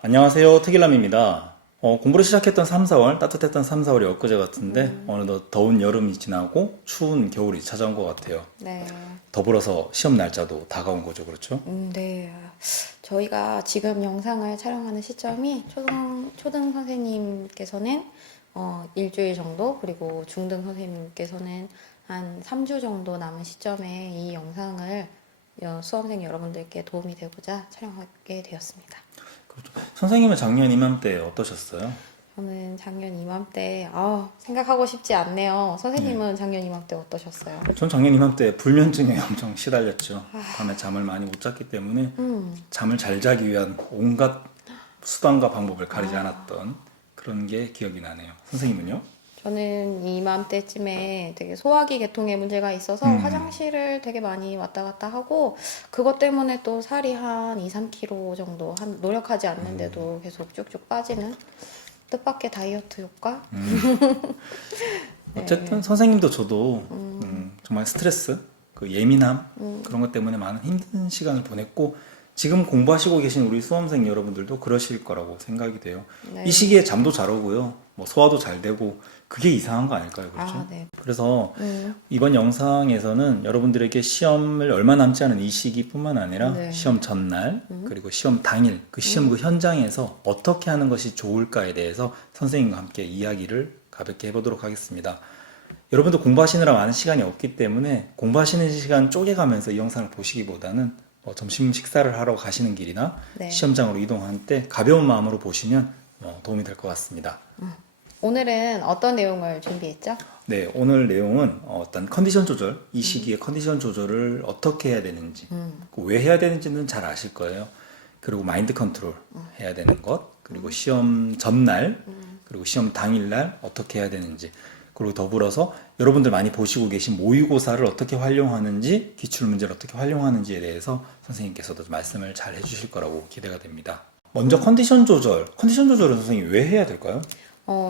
안녕하세요. 특일남입니다. 공부를 시작했던 3, 4월, 따뜻했던 3, 4월이 엊그제 같은데 어느덧 더운 여름이 지나고 추운 겨울이 찾아온 것 같아요. 네. 더불어서 시험 날짜도 다가온 거죠, 그렇죠? 네. 저희가 지금 영상을 촬영하는 시점이 초등 선생님께서는 일주일 정도, 그리고 중등 선생님께서는 한 3주 정도 남은 시점에 이 영상을 수험생 여러분들께 도움이 되고자 촬영하게 되었습니다. 그렇죠. 선생님은 작년 이맘때 어떠셨어요? 저는 작년 이맘때 생각하고 싶지 않네요. 선생님은 작년 이맘때 어떠셨어요? 전 작년 이맘때 불면증에 엄청 시달렸죠. 밤에 잠을 많이 못 잤기 때문에 잠을 잘 자기 위한 온갖 수단과 방법을 가리지 않았던 그런 게 기억이 나네요. 선생님은요? 저는 이맘때쯤에 되게 소화기 계통에 문제가 있어서 화장실을 되게 많이 왔다 갔다 하고, 그것 때문에 또 살이 한 2, 3kg 정도, 노력하지 않는데도 계속 쭉쭉 빠지는 뜻밖의 다이어트 효과? 어쨌든 선생님도 저도 정말 스트레스, 그 예민함 그런 것 때문에 많은 힘든 시간을 보냈고, 지금 공부하시고 계신 우리 수험생 여러분들도 그러실 거라고 생각이 돼요. 네. 이 시기에 잠도 잘 오고요, 뭐 소화도 잘 되고, 그게 이상한 거 아닐까요? 그렇죠? 네. 그래서 이번 영상에서는 여러분들에게 시험을 얼마 남지 않은 이 시기뿐만 아니라 네. 시험 전날 그리고 시험 당일 그 시험 그 현장에서 어떻게 하는 것이 좋을까에 대해서 선생님과 함께 이야기를 가볍게 해보도록 하겠습니다. 여러분도 공부하시느라 많은 시간이 없기 때문에 공부하시는 시간 쪼개가면서 이 영상을 보시기보다는 점심 식사를 하러 가시는 길이나 네. 시험장으로 이동할 때 가벼운 마음으로 보시면 도움이 될 것 같습니다. 오늘은 어떤 내용을 준비했죠? 네, 오늘 내용은 어떤 컨디션 조절, 이 시기에 컨디션 조절을 어떻게 해야 되는지, 왜 해야 되는지는 잘 아실 거예요. 그리고 마인드 컨트롤 해야 되는 것, 그리고 시험 전날, 그리고 시험 당일날 어떻게 해야 되는지, 그리고 더불어서 여러분들 많이 보시고 계신 모의고사를 어떻게 활용하는지, 기출문제를 어떻게 활용하는지에 대해서 선생님께서도 말씀을 잘 해주실 거라고 기대가 됩니다. 먼저 컨디션 조절은 선생님이 왜 해야 될까요?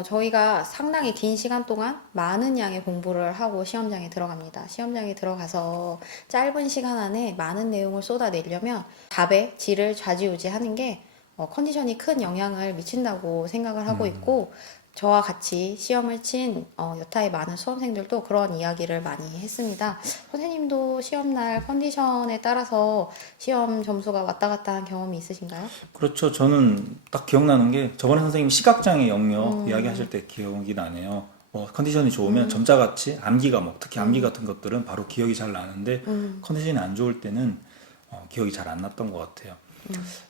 저희가 상당히 긴 시간 동안 많은 양의 공부를 하고 시험장에 들어갑니다. 시험장에 들어가서 짧은 시간 안에 많은 내용을 쏟아내려면 답의 질을 좌지우지하는 게 컨디션이 큰 영향을 미친다고 생각을 하고 있고, 저와 같이 시험을 친 여타의 많은 수험생들도 그런 이야기를 많이 했습니다. 선생님도 시험날 컨디션에 따라서 시험 점수가 왔다 갔다 한 경험이 있으신가요? 그렇죠. 저는 딱 기억나는 게 저번에 선생님 시각장애 영역 이야기하실 때 기억이 나네요. 컨디션이 좋으면 점자같이 암기 과목, 특히 암기 같은 것들은 바로 기억이 잘 나는데 컨디션이 안 좋을 때는 기억이 잘 안 났던 것 같아요.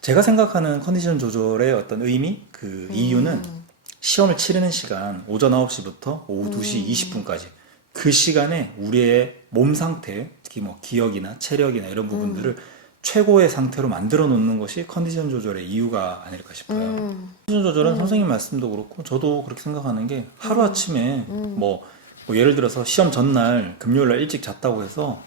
제가 생각하는 컨디션 조절의 어떤 의미, 그 이유는 시험을 치르는 시간, 오전 9시부터 오후 2시 20분까지 그 시간에 우리의 몸 상태, 특히 기억이나 체력이나 이런 부분들을 최고의 상태로 만들어 놓는 것이 컨디션 조절의 이유가 아닐까 싶어요. 컨디션 조절은 선생님 말씀도 그렇고 저도 그렇게 생각하는 게 하루아침에 예를 들어서 시험 전날 금요일날 일찍 잤다고 해서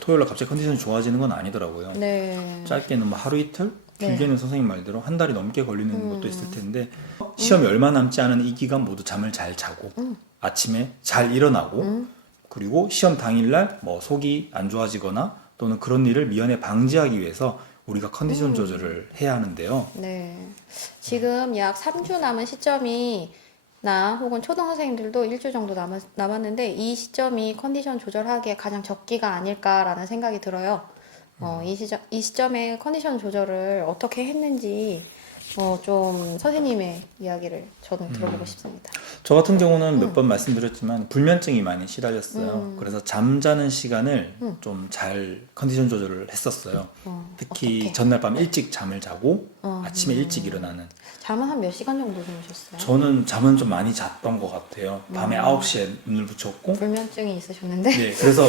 토요일날 갑자기 컨디션이 좋아지는 건 아니더라고요. 네. 짧게는 하루 이틀? 네. 길게는 선생님 말대로 한 달이 넘게 걸리는 것도 있을 텐데 시험이 얼마 남지 않은 이 기간 모두 잠을 잘 자고 아침에 잘 일어나고 그리고 시험 당일날 속이 안 좋아지거나 또는 그런 일을 미연에 방지하기 위해서 우리가 컨디션 조절을 해야 하는데요. 네. 지금 약 3주 남은 시점이나 혹은 초등 선생님들도 일주 정도 남았는데 이 시점이 컨디션 조절하기에 가장 적기가 아닐까라는 생각이 들어요. 이 시점에 컨디션 조절을 어떻게 했는지 좀 선생님의 이야기를 저는 들어보고 싶습니다. 저 같은 경우는 몇 번 말씀드렸지만 불면증이 많이 시달렸어요. 그래서 잠자는 시간을 좀 잘 컨디션 조절을 했었어요. 특히 어떻게? 전날 밤 일찍 잠을 자고 아침에 일찍 일어나는. 잠은 한 몇 시간 정도 주무셨어요? 저는 잠은 좀 많이 잤던 것 같아요. 밤에 9시에 눈을 붙였고 불면증이 있으셨는데? 네, 그래서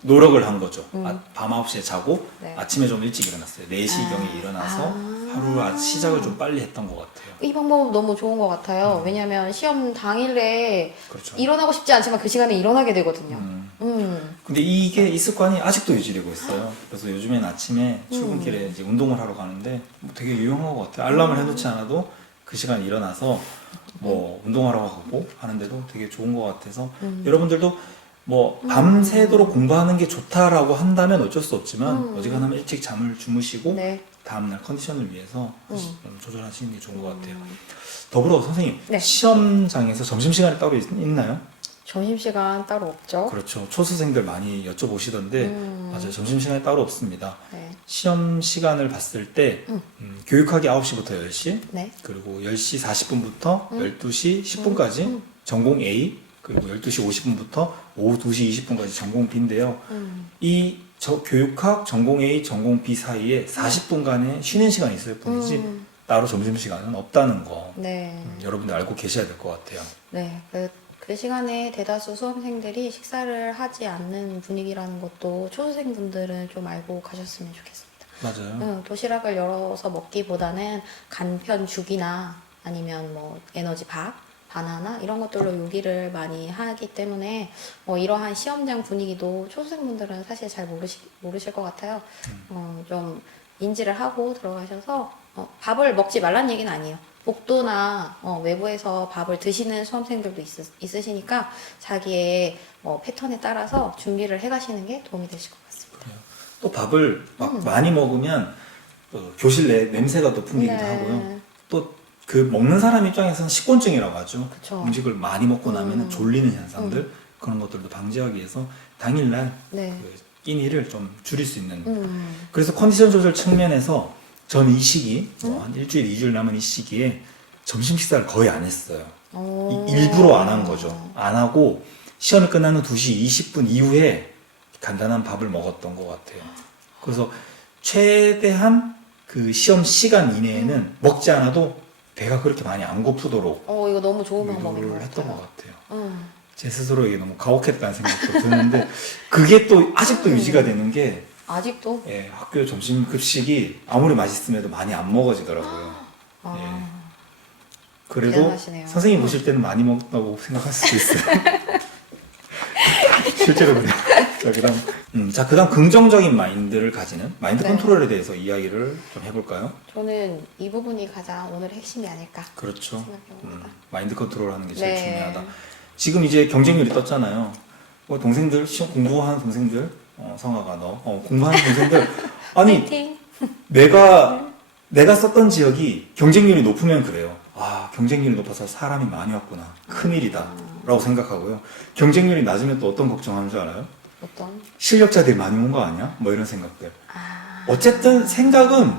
노력을 한 거죠. 밤 9시에 자고 네. 아침에 좀 일찍 일어났어요. 4시경에 일어나서 하루 시작을 좀 빨리 했던 것 같아요. 이 방법 너무 좋은 것 같아요. 왜냐면 시험 당일에 그렇죠. 일어나고 싶지 않지만 그 시간에 일어나게 되거든요. 근데 이게 이 습관이 아직도 유지되고 있어요. 그래서 요즘엔 아침에 출근길에 이제 운동을 하러 가는데 되게 유용한 것 같아요. 알람을 해놓지 않아도 그 시간에 일어나서 운동하러 가고 하는데도 되게 좋은 것 같아서 여러분들도 밤새도록 공부하는 게 좋다라고 한다면 어쩔 수 없지만 어지간하면 일찍 잠을 주무시고 네. 다음날 컨디션을 위해서 좀 조절하시는 게 좋은 것 같아요. 음. 더불어 선생님, 네. 시험장에서 점심시간이 따로 있나요? 점심시간 따로 없죠? 그렇죠. 초수생들 많이 여쭤보시던데 맞아요. 점심시간이 따로 없습니다. 네. 시험 시간을 봤을 때 교육하기 9시부터 10시 네. 그리고 10시 40분부터 12시 10분까지 전공 A 그리고 12시 50분부터 오후 2시 20분까지 전공 B인데요. 이 교육학 전공 A, 전공 B 사이에 40분간의 쉬는 시간이 있을 뿐이지 따로 점심시간은 없다는 거 네. 여러분들 알고 계셔야 될 것 같아요. 네. 그 시간에 대다수 수험생들이 식사를 하지 않는 분위기라는 것도 초수생분들은 좀 알고 가셨으면 좋겠습니다. 맞아요. 도시락을 열어서 먹기보다는 간편 죽이나 아니면 뭐 에너지 밥, 바나나 이런 것들로 요기를 많이 하기 때문에 이러한 시험장 분위기도 초수생분들은 사실 잘 모르실 것 같아요. 좀 인지를 하고 들어가셔서 밥을 먹지 말란 얘기는 아니에요. 복도나 외부에서 밥을 드시는 수험생들도 있으시니까 자기의 패턴에 따라서 준비를 해가시는 게 도움이 되실 것 같습니다. 그래요. 또 밥을 막 많이 먹으면 교실 내 냄새가 또 풍기기도 네. 하고요. 또 그 먹는 사람 입장에서는 식곤증이라고 하죠. 그쵸. 음식을 많이 먹고 나면 졸리는 현상들 그런 것들도 방지하기 위해서 당일날 네. 그 끼니를 좀 줄일 수 있는 그래서 컨디션 조절 측면에서 저는 이 시기 한 일주일, 2주일 남은 이 시기에 점심 식사를 거의 안 했어요. 일부러 안 한 거죠. 안 하고 시험이 끝나는 2시 20분 이후에 간단한 밥을 먹었던 것 같아요. 그래서 최대한 그 시험 시간 이내에는 먹지 않아도 배가 그렇게 많이 안 고프도록 이거 너무 좋은 방법인 것 유도를 했던 같아요. 것 같아요. 제 스스로에게 너무 가혹했다는 생각도 드는데 그게 또 아직도 유지가 되는 게 아직도? 예, 학교 점심 급식이 아무리 맛있음에도 많이 안 먹어지더라고요. 예. 그래도 대단하시네요. 선생님 보실 때는 많이 먹다고 생각할 수도 있어요. 실제로 그래요. 자, 그다음 긍정적인 마인드를 가지는 마인드 네. 컨트롤에 대해서 이야기를 좀 해볼까요? 저는 이 부분이 가장 오늘의 핵심이 아닐까 그렇죠. 생각해봅니다. 마인드 컨트롤하는 게 제일 네. 중요하다. 지금 이제 경쟁률이 떴잖아요. 동생들 시험 공부하는 동생들, 성아가 너 공부하는 동생들 아니 파이팅! 내가 썼던 지역이 경쟁률이 높으면 그래요. 아, 경쟁률이 높아서 사람이 많이 왔구나. 큰일이다. 라고 생각하고요. 경쟁률이 낮으면 또 어떤 걱정하는 줄 알아요? 어떤? 실력자들이 많이 온 거 아니야? 뭐 이런 생각들. 어쨌든 생각은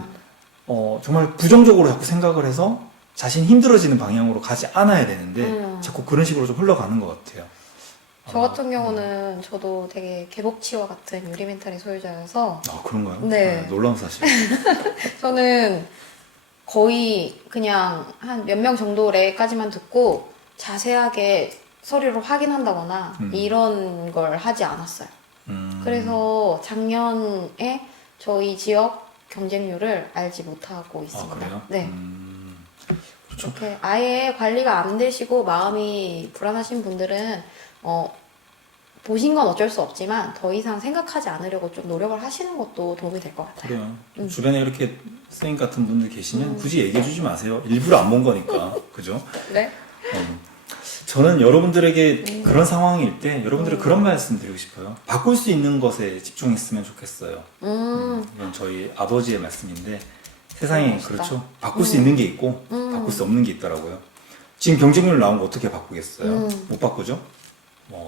정말 부정적으로 자꾸 생각을 해서 자신이 힘들어지는 방향으로 가지 않아야 되는데 자꾸 그런 식으로 좀 흘러가는 것 같아요. 저 같은 경우는 저도 되게 개복치와 같은 유리 멘탈의 소유자여서 아, 그런가요? 네. 놀라운 사실. 저는 거의 그냥 한 몇 명 정도까지만 듣고 자세하게 서류를 확인한다거나 이런 걸 하지 않았어요. 그래서 작년에 저희 지역 경쟁률을 알지 못하고 아, 있습니다. 그래요? 네. 그렇죠. 이렇게 아예 관리가 안 되시고 마음이 불안하신 분들은 보신 건 어쩔 수 없지만 더 이상 생각하지 않으려고 좀 노력을 하시는 것도 도움이 될 것 같아요. 그래요. 주변에 이렇게 선생님 같은 분들 계시면 굳이 얘기해 주지 마세요. 일부러 안 본 거니까. 그죠? 네. 저는 여러분들에게 그런 상황일 때 여러분들이 그런 말씀 드리고 싶어요. 바꿀 수 있는 것에 집중했으면 좋겠어요. 이건 저희 아버지의 말씀인데 세상에 멋있다. 그렇죠. 바꿀 수 있는 게 있고 바꿀 수 없는 게 있더라고요. 지금 경쟁률 나온 거 어떻게 바꾸겠어요? 못 바꾸죠?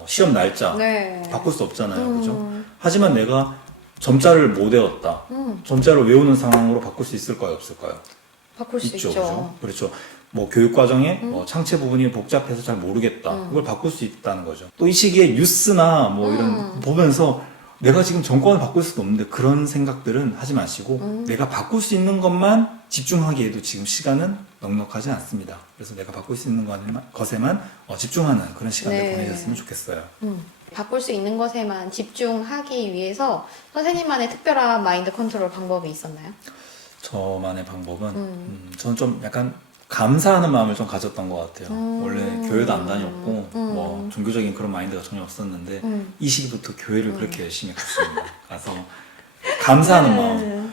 시험 날짜 네. 바꿀 수 없잖아요. 그죠? 하지만 내가 점자를 못 외웠다. 점자를 외우는 상황으로 바꿀 수 있을까요? 없을까요? 바꿀 수 있죠. 그죠? 그렇죠. 교육 과정에 창체 부분이 복잡해서 잘 모르겠다. 그걸 바꿀 수 있다는 거죠. 또 이 시기에 뉴스나 이런 보면서 내가 지금 정권을 바꿀 수도 없는데 그런 생각들은 하지 마시고 내가 바꿀 수 있는 것만 집중하기에도 지금 시간은 넉넉하지 않습니다. 그래서 내가 바꿀 수 있는 것에만 집중하는 그런 시간을 네. 보내셨으면 좋겠어요. 바꿀 수 있는 것에만 집중하기 위해서 선생님만의 특별한 마인드 컨트롤 방법이 있었나요? 저만의 방법은 저는 좀 약간 감사하는 마음을 좀 가졌던 것 같아요. 원래 교회도 안 다녔고 종교적인 그런 마인드가 전혀 없었는데 이 시기부터 교회를 그렇게 열심히 갔습니다. 가서 감사하는 마음.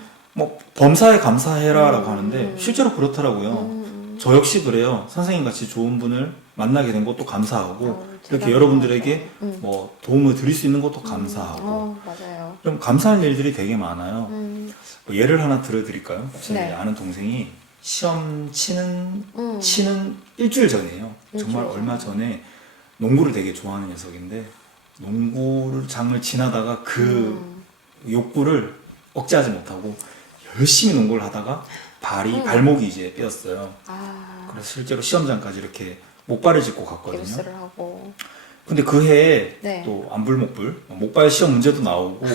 범사에 감사해라라고 하는데 실제로 그렇더라고요. 저 역시 그래요. 선생님 같이 좋은 분을 만나게 된 것도 감사하고 이렇게 제가 여러분들에게 뭐 도움을 드릴 수 있는 것도 감사하고 맞아요. 좀 감사할 일들이 되게 많아요. 음, 뭐 예를 하나 들어드릴까요? 제 네. 아는 동생이 시험 치는 일주일 전이에요. 정말 일주일 얼마 전에 농구를 되게 좋아하는 녀석인데 농구를 장을 지나다가 그 욕구를 억제하지 못하고 열심히 농구를 하다가 발목이 이제 삐었어요. 그래서 실제로 시험장까지 이렇게 목발을 짚고 갔거든요. 기부스를 하고. 근데 그 해에 네. 또 안불목불 목발 시험 문제도 나오고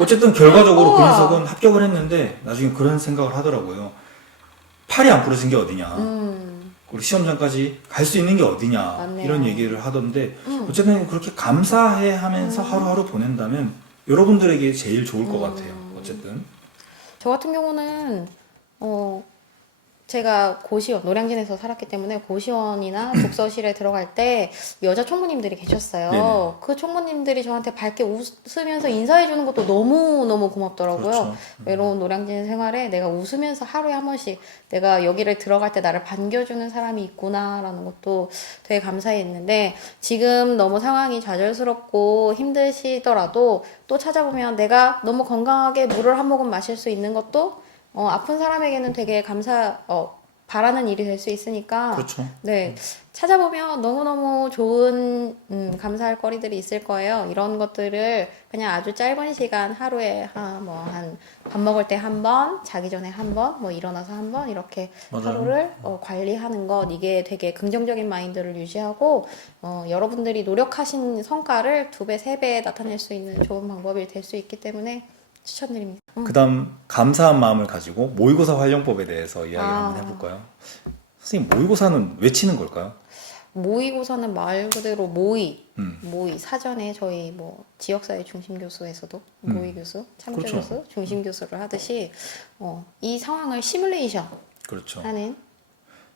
어쨌든 결과적으로 그 우와. 녀석은 합격을 했는데 나중에 그런 생각을 하더라고요. 팔이 안 부러진 게 어디냐. 우리 시험장까지 갈 수 있는 게 어디냐. 맞네요. 이런 얘기를 하던데 어쨌든 그렇게 감사해 하면서 하루하루 보낸다면 여러분들에게 제일 좋을 것 같아요. 어쨌든. 저 같은 경우는 제가 고시원, 노량진에서 살았기 때문에 고시원이나 독서실에 들어갈 때 여자 총무님들이 계셨어요. 네네. 그 총무님들이 저한테 밝게 웃으면서 인사해주는 것도 너무너무 고맙더라고요. 그렇죠. 외로운 노량진 생활에 내가 웃으면서 하루에 한 번씩 내가 여기를 들어갈 때 나를 반겨주는 사람이 있구나라는 것도 되게 감사했는데 지금 너무 상황이 좌절스럽고 힘드시더라도 또 찾아보면 내가 너무 건강하게 물을 한 모금 마실 수 있는 것도 아픈 사람에게는 되게 바라는 일이 될 수 있으니까. 그렇죠. 네. 찾아보면 너무너무 좋은, 감사할 거리들이 있을 거예요. 이런 것들을 그냥 아주 짧은 시간, 하루에 밥 먹을 때 한 번, 자기 전에 한 번, 뭐 일어나서 한 번, 이렇게 맞아요. 하루를 관리하는 것, 이게 되게 긍정적인 마인드를 유지하고, 여러분들이 노력하신 성과를 2배, 3배 나타낼 수 있는 좋은 방법이 될 수 있기 때문에 추천드립니다. 그다음 감사한 마음을 가지고 모의고사 활용법에 대해서 이야기를 한번 해볼까요? 선생님 모의고사는 왜 치는 걸까요? 모의고사는 말 그대로 모의 음. 사전에 저희 뭐 지역사회 중심 교수에서도 모의 교수, 참조 그렇죠. 교수, 중심 교수를 하듯이 이 상황을 시뮬레이션 그렇죠. 하는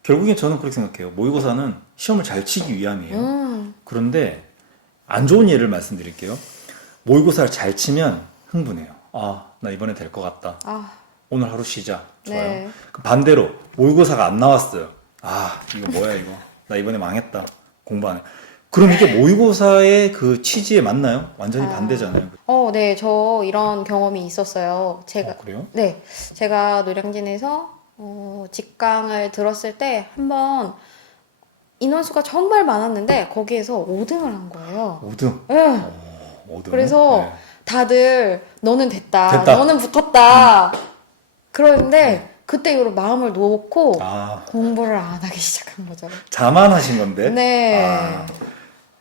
결국엔 저는 그렇게 생각해요. 모의고사는 시험을 잘 치기 위함이에요. 음. 그런데 안 좋은 예를 말씀드릴게요. 모의고사를 잘 치면 흥분해요. 나 이번에 될 것 같다. 오늘 하루 쉬자. 좋아요. 네. 그 반대로 모의고사가 안 나왔어요. 이거 뭐야 이거. 나 이번에 망했다. 공부 안 해. 그럼 이게 모의고사의 그 취지에 맞나요? 완전히 반대잖아요. 네, 저 이런 경험이 있었어요. 그래요? 네, 제가 노량진에서 직강을 들었을 때 한번 인원수가 정말 많았는데 거기에서 5등을 한 거예요. 5등? 네. 5등? 그래서 다들 너는 됐다. 됐다. 너는 붙었다. 그러는데 그때 이후로 마음을 놓고 공부를 안 하기 시작한 거죠. 자만하신 건데? 네.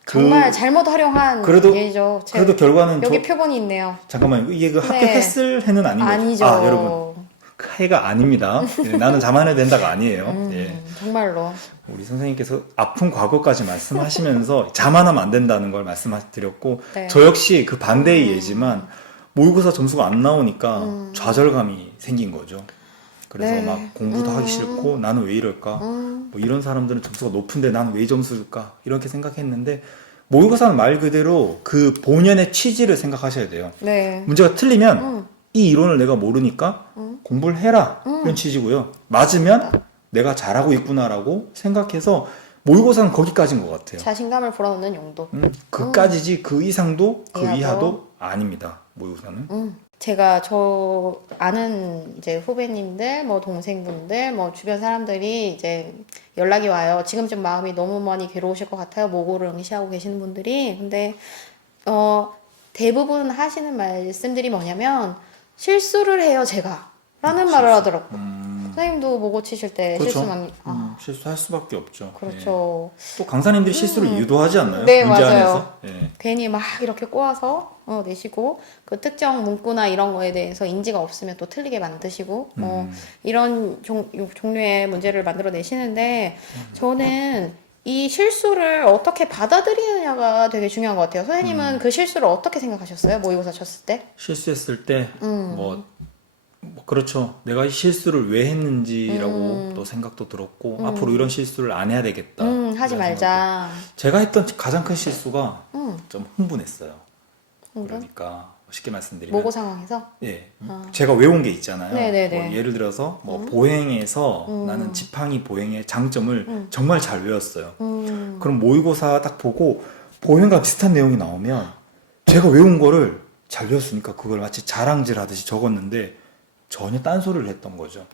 정말 잘못 활용한 그래도- 예죠. 그래도 결과는 여기 표본이 있네요. 잠깐만요. 이게 그 네. 합격했을 해는 아닌 거죠? 아니죠. 여러분. 그 해가 아닙니다. 나는 자만해야 된다가 아니에요. 예. 정말로. 우리 선생님께서 아픈 과거까지 말씀하시면서 자만하면 안 된다는 걸 말씀드렸고 네. 저 역시 그 반대의 예지만 모의고사 점수가 안 나오니까 좌절감이 생긴 거죠. 그래서 네. 막 공부도 하기 싫고 나는 왜 이럴까? 뭐 이런 사람들은 점수가 높은데 나는 왜 이 점수일까? 이렇게 생각했는데 모의고사는 말 그대로 그 본연의 취지를 생각하셔야 돼요. 네. 문제가 틀리면 이 이론을 내가 모르니까 공부를 해라 이런 취지고요. 맞으면 내가 잘하고 있구나라고 생각해서 모의고사는 거기까지인 것 같아요. 자신감을 불어넣는 용도. 그까지지 그 이상도 그 이하도. 이하도 아닙니다. 모의고사는. 제가 저 아는 이제 후배님들, 뭐 동생분들, 뭐 주변 사람들이 이제 연락이 와요. 지금쯤 마음이 너무 많이 괴로우실 것 같아요. 모고를 응시하고 계시는 분들이. 근데 대부분 하시는 말씀들이 뭐냐면 실수를 해요, 제가. 라는 말을 하더라고요. 선생님도 모고 치실 때 그렇죠. 실수 많이 실수할 수밖에 없죠. 그렇죠. 예. 또 강사님들이 실수를 유도하지 않나요? 네, 문제 맞아요. 안에서? 예. 괜히 막 이렇게 꼬아서 내시고 그 특정 문구나 이런 거에 대해서 인지가 없으면 또 틀리게 만드시고 이런 종류의 문제를 만들어 내시는데 저는 이 실수를 어떻게 받아들이느냐가 되게 중요한 것 같아요. 선생님은 그 실수를 어떻게 생각하셨어요? 모의고사 쳤을 때? 실수했을 때 뭐 그렇죠. 내가 이 실수를 왜 했는지라고 또 생각도 들었고 앞으로 이런 실수를 안 해야 되겠다. 하지 이런 말자. 생각도. 제가 했던 가장 큰 실수가 좀 흥분했어요. 흥분? 그러니까 쉽게 말씀드리면 모고 상황에서? 예, 아. 제가 외운 게 있잖아요. 네네네. 뭐 예를 들어서 뭐 보행에서 나는 지팡이 보행의 장점을 정말 잘 외웠어요. 그럼 모의고사 딱 보고 보행과 비슷한 내용이 나오면 제가 외운 거를 잘 외웠으니까 그걸 마치 자랑질 하듯이 적었는데 전혀 딴소리를 했던 거죠.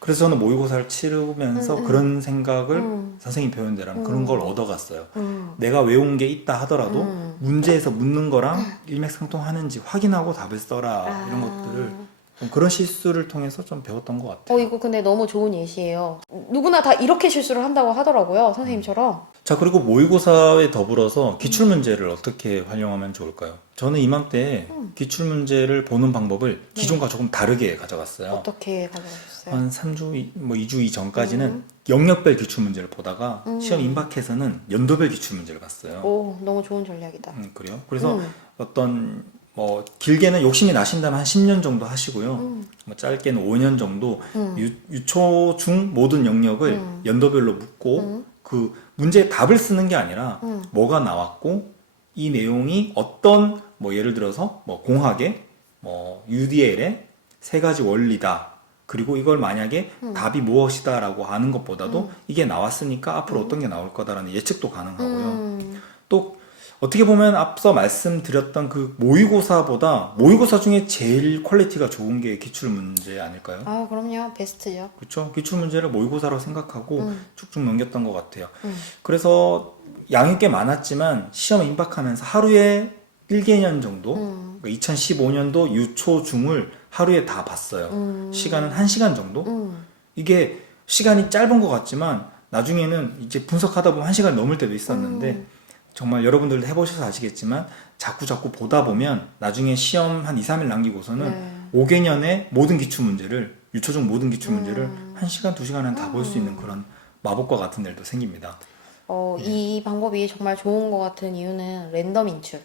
그래서 저는 모의고사를 치르면서 그런 생각을 선생님 표현대로는 그런 걸 얻어갔어요. 내가 외운 게 있다 하더라도 문제에서 묻는 거랑 일맥상통하는지 확인하고 답을 써라. 이런 것들을 좀 그런 실수를 통해서 좀 배웠던 것 같아요. 이거 근데 너무 좋은 예시예요. 누구나 다 이렇게 실수를 한다고 하더라고요, 선생님처럼. 자, 그리고 모의고사에 더불어서 기출문제를 어떻게 활용하면 좋을까요? 저는 이맘때 기출문제를 보는 방법을 기존과 조금 다르게 가져갔어요. 어떻게 가져가셨어요? 한 3주, 뭐 2주 이전까지는 영역별 기출문제를 보다가 시험 임박해서는 연도별 기출문제를 봤어요. 오, 너무 좋은 전략이다. 그래요? 그래서 어떤 뭐 길게는 욕심이 나신다면 한 10년 정도 하시고요. 뭐 짧게는 5년 정도 유초 중 모든 영역을 연도별로 묻고 그 문제의 답을 쓰는 게 아니라 뭐가 나왔고 이 내용이 어떤 뭐 예를 들어서 뭐 공학의 뭐 UDL의 세 가지 원리다. 그리고 이걸 만약에 답이 무엇이다라고 하는 것보다도 이게 나왔으니까 앞으로 어떤 게 나올 거다라는 예측도 가능하고요. 또 어떻게 보면 앞서 말씀드렸던 그 모의고사보다 모의고사 중에 제일 퀄리티가 좋은 게 기출문제 아닐까요? 아, 그럼요. 베스트죠. 그렇죠. 기출문제를 모의고사로 생각하고 쭉쭉 넘겼던 것 같아요. 그래서 양이 꽤 많았지만 시험 임박하면서 하루에 1개년 정도, 그러니까 2015년도 유초 중을 하루에 다 봤어요. 시간은 1시간 정도? 이게 시간이 짧은 것 같지만 나중에는 이제 분석하다 보면 1시간 넘을 때도 있었는데 정말 여러분들도 해보셔서 아시겠지만 자꾸 보다 보면 나중에 시험 한 2, 3일 남기고서는 5개년의 모든 기출문제를 유초중 모든 기출문제를 1시간, 2시간은 다 볼 수 있는 그런 마법과 같은 일도 생깁니다. 이 방법이 정말 좋은 것 같은 이유는 랜덤 인출.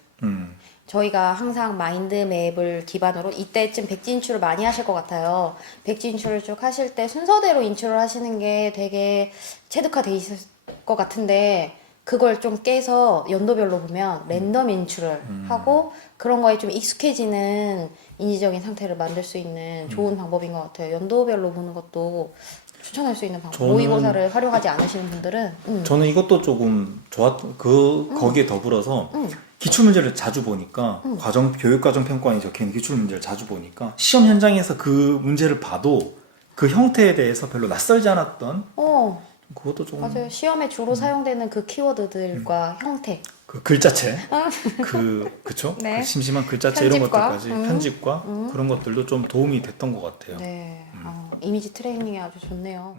저희가 항상 마인드맵을 기반으로 이때쯤 백지인출을 많이 하실 것 같아요. 백지인출을 쭉 하실 때 순서대로 인출을 하시는 게 되게 체득화돼 있을 것 같은데 그걸 좀 깨서 연도별로 보면 랜덤 인출을 하고 그런 거에 좀 익숙해지는 인지적인 상태를 만들 수 있는 좋은 방법인 것 같아요. 연도별로 보는 것도 추천할 수 있는 방법. 모의고사를 활용하지 않으시는 분들은 저는 이것도 조금 거기에 더불어서 기출문제를 자주 보니까 교육과정 평가원이 적혀있는 기출문제를 자주 보니까 시험 현장에서 그 문제를 봐도 그 형태에 대해서 별로 낯설지 않았던 그것도 좀 맞아요. 시험에 주로 사용되는 그 키워드들과 형태. 그 글자체 그쵸? 네. 그 심심한 글자체 이런 편집과, 것들까지 편집과 그런 것들도 좀 도움이 됐던 것 같아요. 네. 이미지 트레이닝이 아주 좋네요.